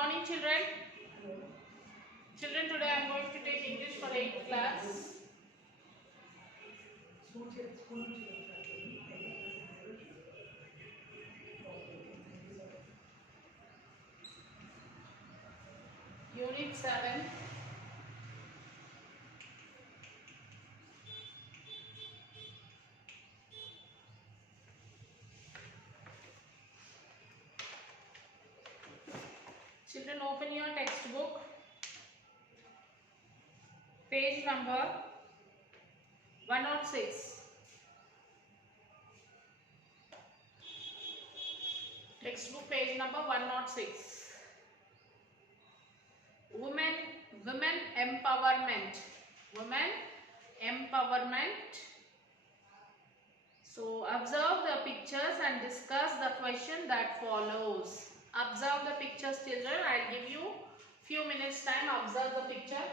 morning, children. Children, today I am going to take English for 8th class. Unit 7. Children, open your textbook. Page number 106. Textbook page number 106. Women empowerment. Women empowerment. So observe the pictures and discuss the question that follows. Observe the pictures, children. I'll give you few minutes time. Observe the picture.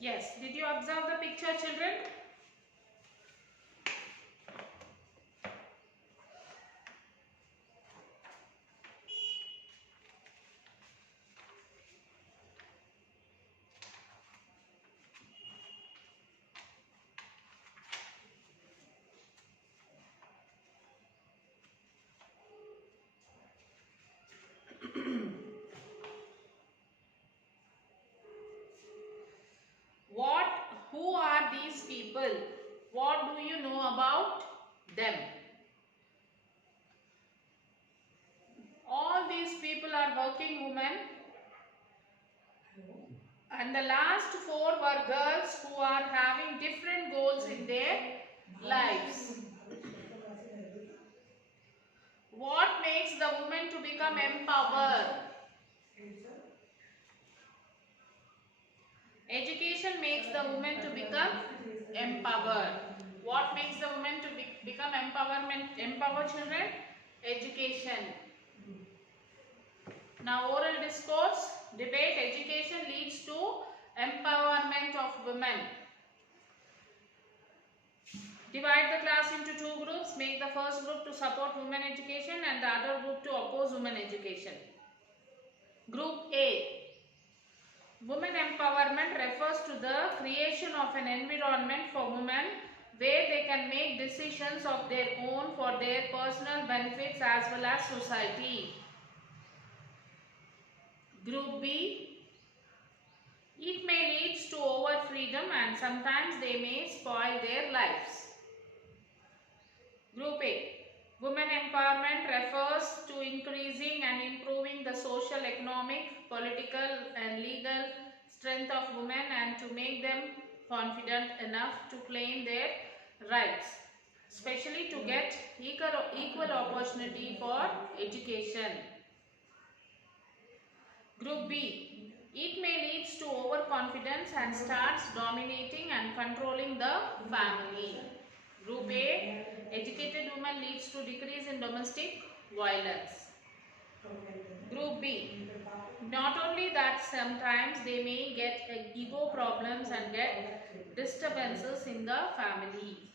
Yes, did you observe the picture, children? Who are these people? What do you know about them? All these people are working women, and the last 4 were girls who are having different goals in their lives. What makes the woman to become empowered? Education makes the woman to become empowered. What makes the woman to become empower children? Education. Now oral discourse, debate, education leads to empowerment of women. Divide the class into 2 groups. Make the first group to support women education and the other group to oppose women education. Group A. Women empowerment refers to the creation of an environment for women where they can make decisions of their own for their personal benefits as well as society. Group B. It may lead to over freedom and sometimes they may spoil their lives. Group A. Women empowerment refers to increasing and improving the social, economic, political and legal strength of women and to make them confident enough to claim their rights, especially to get equal opportunity for education. Group B. It may lead to overconfidence and starts dominating and controlling the family. Group A. Educated women leads to decrease in domestic violence. Group B. Not only that, sometimes they may get ego problems and get disturbances in the family.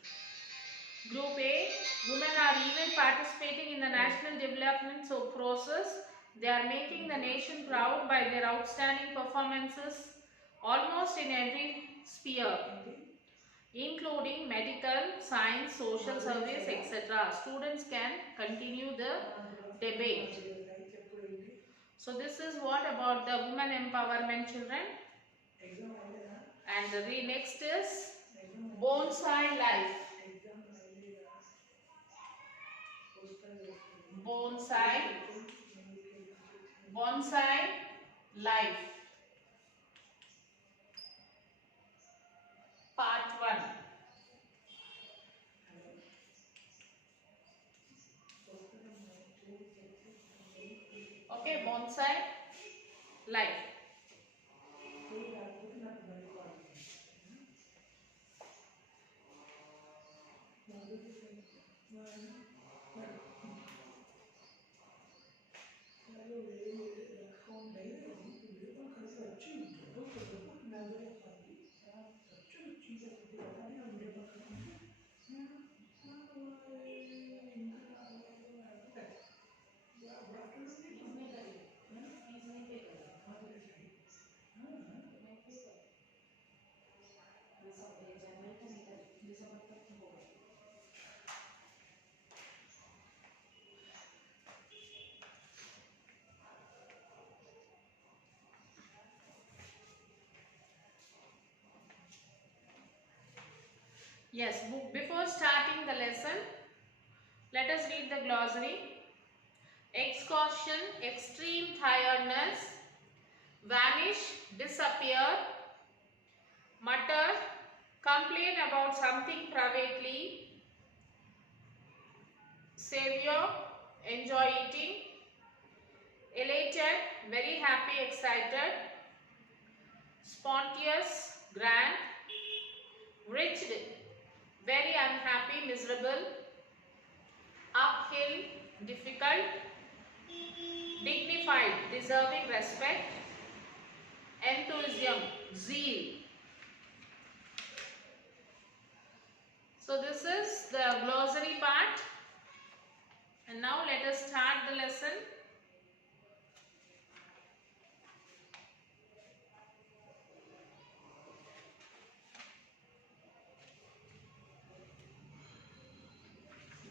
Group A. Women are even participating in the national development process. They are making the nation proud by their outstanding performances almost in every sphere, including medical, science, social service, etc. Students can continue the debate. So this is what about the women empowerment, children. And the next is bonsai life. Bonsai. Bonsai life. Part 1. Okay, bonsai life. Yes, before starting the lesson, let us read the glossary. Exhaustion, extreme tiredness, vanish, disappear, mutter, complain about something privately, savior, enjoy eating, elated, very happy, excited, spontaneous, grand, wretched, very unhappy, miserable, uphill, difficult, dignified, deserving respect, enthusiasm, zeal. So this is the glossary part, and now let us start the lesson.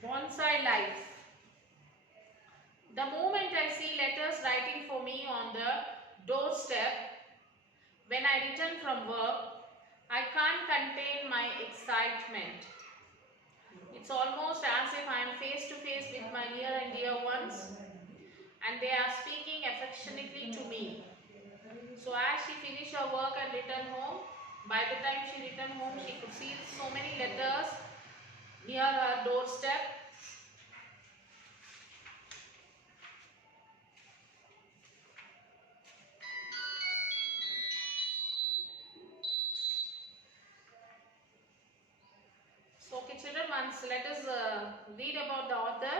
Bonsai life. The moment I see letters writing for me on the doorstep when I return from work, I can't contain my excitement. It's almost as if I am face to face with my near and dear ones, and they are speaking affectionately to me. So as she finished her work and returned home, by the time she returned home, she could see so many letters near her doorstep. So okay children, once let us read about the author.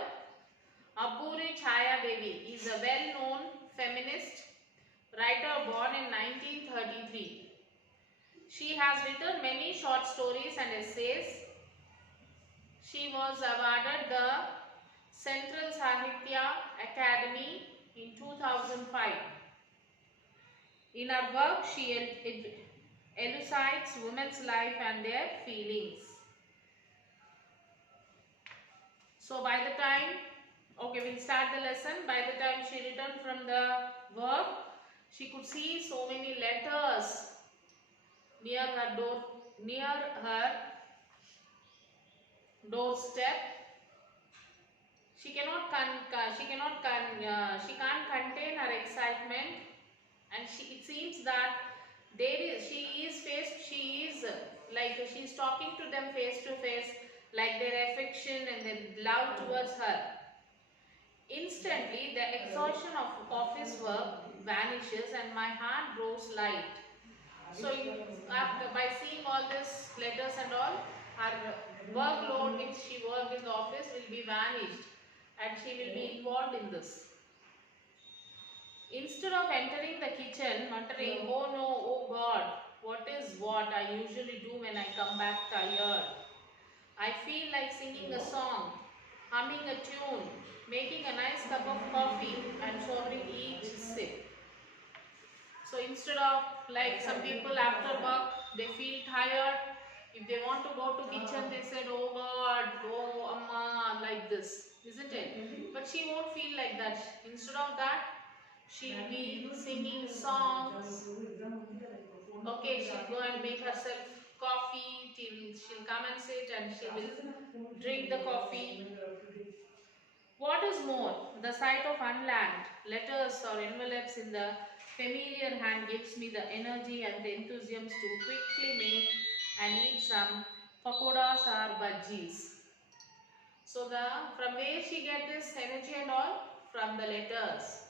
Abburi Chaya Devi is a well-known feminist writer born in 1933. She has written many short stories and essays. She was awarded the Central Sahitya Academy in 2005. In her work, she elucidates women's life and their feelings. So by the time, okay, we'll start the lesson. By the time she returned from the work, she could see so many letters near her doorstep. She can't contain her excitement, and it seems that she is talking to them face to face, like their affection and their love towards her. Instantly, the exhaustion of office work vanishes and my heart grows light. So, by seeing all these letters and all, her workload which she worked in the office will be vanished and she will be involved in this. Instead of entering the kitchen muttering, "Oh no, oh God, what is what I usually do when I come back tired," I feel like singing a song, humming a tune, making a nice cup of coffee and savoring each sip. So instead of, like some people after work, they feel tired. If they want to go to kitchen, they said, "Oh God, oh Amma," like this, isn't it? But she won't feel like that. Instead of that, she'll be singing songs. Okay, she'll go and make herself coffee. She'll come and sit and she will drink the coffee. What is more, the sight of unlapped letters or envelopes in the familiar hand gives me the energy and the enthusiasm to quickly make and eat some pakoras or bhajis. So from where she get this energy and all? From the letters.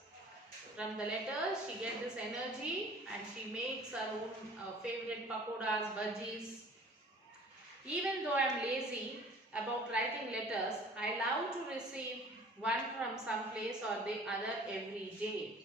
From the letters she get this energy and she makes her own favorite pakoras, bhajis. Even though I am lazy about writing letters, I love to receive one from some place or the other every day.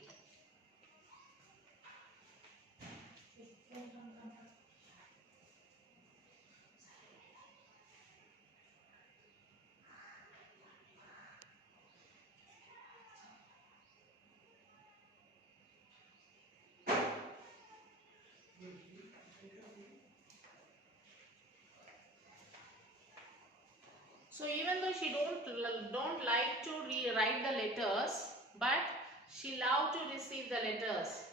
So even though she don't like to write the letters, but she love to receive the letters.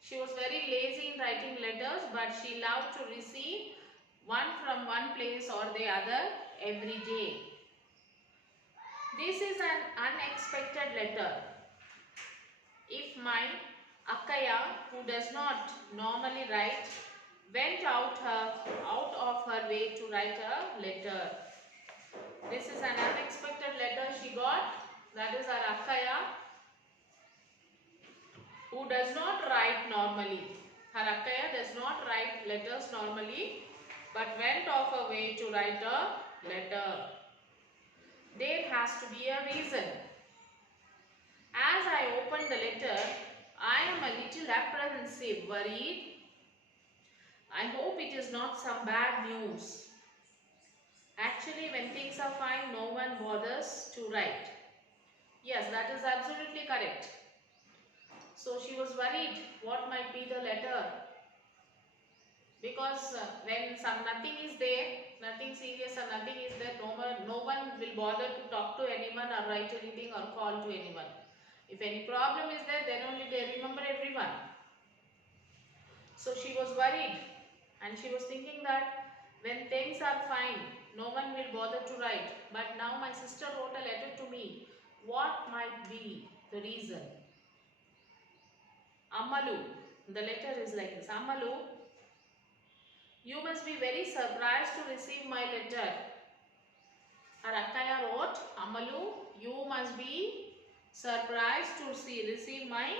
She was very lazy in writing letters, but she loved to receive one from one place or the other every day. This is an unexpected letter. If my Akkaya, who does not normally write, went out of her way to write a letter. This is an unexpected letter she got. That is our Akkaya, who does not write normally. Her Akkaya does not write letters normally, but went off her way to write a letter. There has to be a reason. As I open the letter, I am a little apprehensive, worried. I hope it is not some bad news. Actually, when things are fine, no one bothers to write. Yes, that is absolutely correct. So she was worried what might be the letter. Because when nothing is there, nothing serious or nothing is there, no one will bother to talk to anyone or write anything or call to anyone. If any problem is there, then only they remember everyone. So she was worried and she was thinking that when things are fine, no one will bother to write. But now my sister wrote a letter to me. What might be the reason? Ammalu, the letter is like this. Ammalu, you must be very surprised to receive my letter. Her Akkaya wrote, Ammalu, you must be surprised to receive my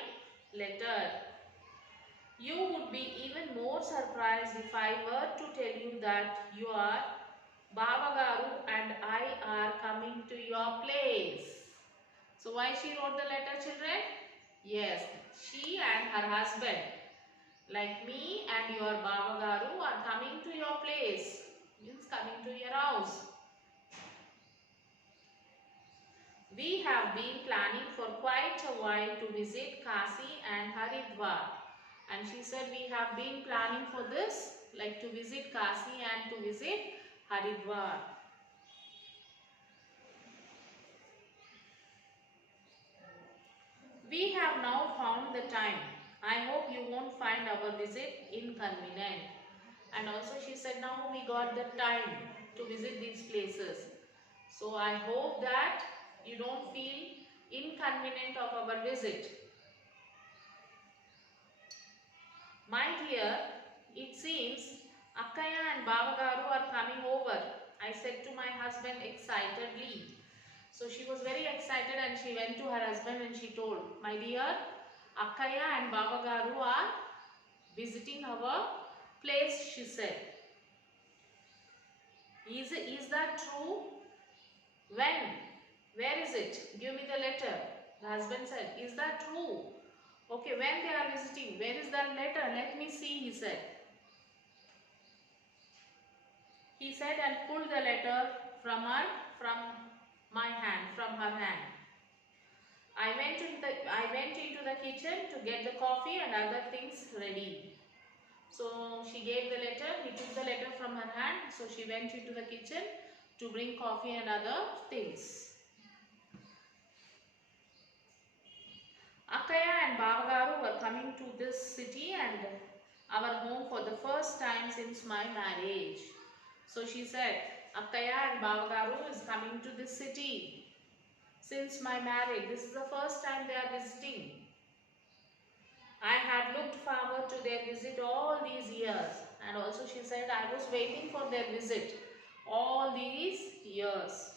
letter. You would be even more surprised if I were to tell you that your Bavagaru and I are coming to your place. So why she wrote the letter, children? Yes, she and her husband, like me and your Bavagaru, are coming to your place. Means coming to your house. We have been planning for quite a while to visit Kasi and Haridwar. And she said we have been planning for this, like to visit Kasi and to visit Haridwar. We have now found the time. I hope you won't find our visit inconvenient. And also she said now we got the time to visit these places. So I hope that you don't feel inconvenient of our visit. My dear, it seems Akkaya and Bavagaru are coming over, I said to my husband excitedly. So she was very excited and she went to her husband and she told, my dear, Akkaya and Bavagaru are visiting our place, she said. Is that true? When? Where is it? Give me the letter. The husband said, is that true? Okay, when they are visiting, where is that letter? Let me see, he said. He said and pulled the letter from my hand, from her hand. I went into the kitchen to get the coffee and other things ready. So she gave the letter, he took the letter from her hand, so she went into the kitchen to bring coffee and other things. Akkaya and Bavagaru were coming to this city and our home for the first time since my marriage. So she said, Akkaya and Bavagaru is coming to this city. Since my marriage, this is the first time they are visiting. I had looked forward to their visit all these years. And also she said, I was waiting for their visit all these years.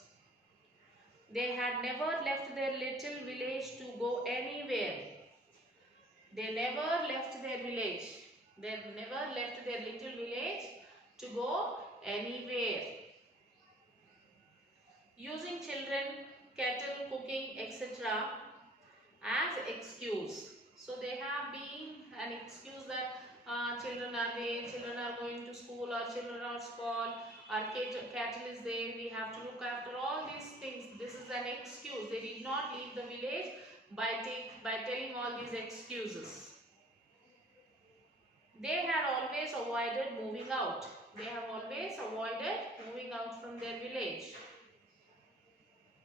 They had never left their little village to go anywhere. They never left their village. They never left their little village to go anywhere. Using children, cattle, cooking, etc. as excuse. So they have been an excuse that children are there, children are going to school, or children are small, our cattle is there, we have to look after all these things. This is an excuse. They did not leave the village by telling all these excuses. They had always avoided moving out. They have always avoided moving out from their village.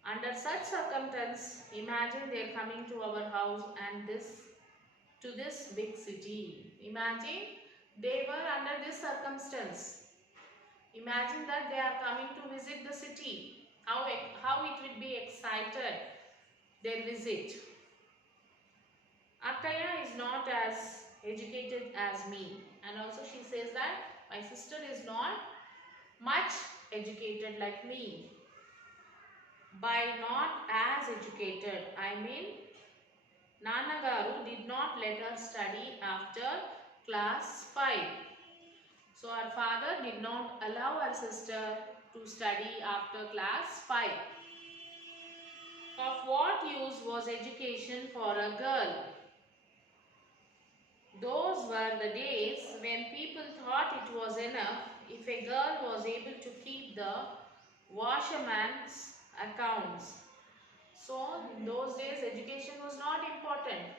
Under such circumstances, imagine they are coming to our house and to this big city. Imagine they were under this circumstance. Imagine that they are coming to visit the city. How it will be excited, their visit. Akkaya is not as educated as me. And also she says that my sister is not much educated like me. By not as educated, I mean Nanagaru did not let her study after class 5. So our father did not allow our sister to study after class 5. Of what use was education for a girl? Those were the days when people thought it was enough if a girl was able to keep the washerman's accounts. So in those days education was not important.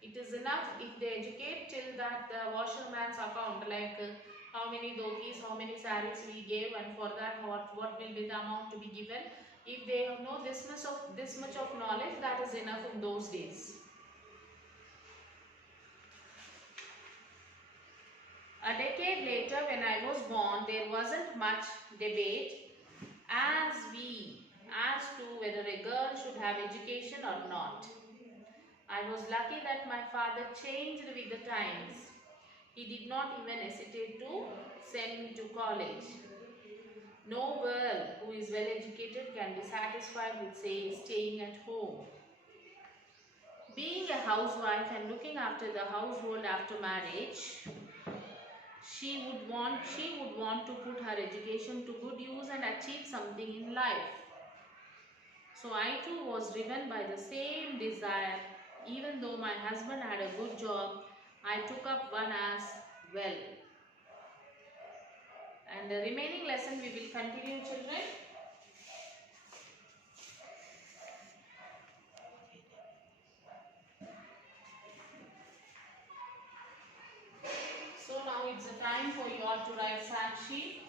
It is enough if they educate till that the washerman's account, like how many dhotis, how many saris we gave, and for that what will be the amount to be given. If they know this much of knowledge, that is enough in those days. A decade later, when I was born, there wasn't much debate as to whether a girl should have education or not. I was lucky that my father changed with the times. He did not even hesitate to send me to college. No girl who is well educated can be satisfied with, say, staying at home. Being a housewife and looking after the household after marriage, she would want to put her education to good use and achieve something in life. So I too was driven by the same desire. Even though my husband had a good job, I took up one as well. And the remaining lesson we will continue, children. So now it's the time for you all to write fact sheet.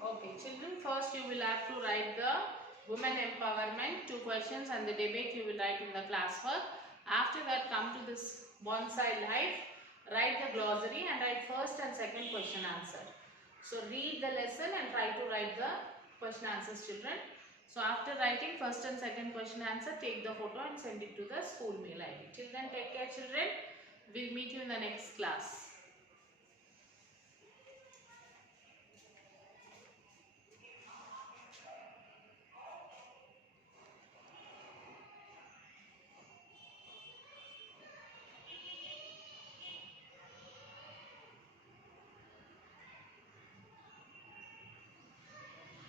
Okay, children, first you will have to write the women empowerment, 2 questions, and the debate you will write in the classwork. After that, come to this bonsai life, write the glossary and write first and second question answer. So read the lesson and try to write the question answers, children. So after writing first and second question answer, take the photo and send it to the school mail ID. Till then, take care, children. We'll meet you in the next class.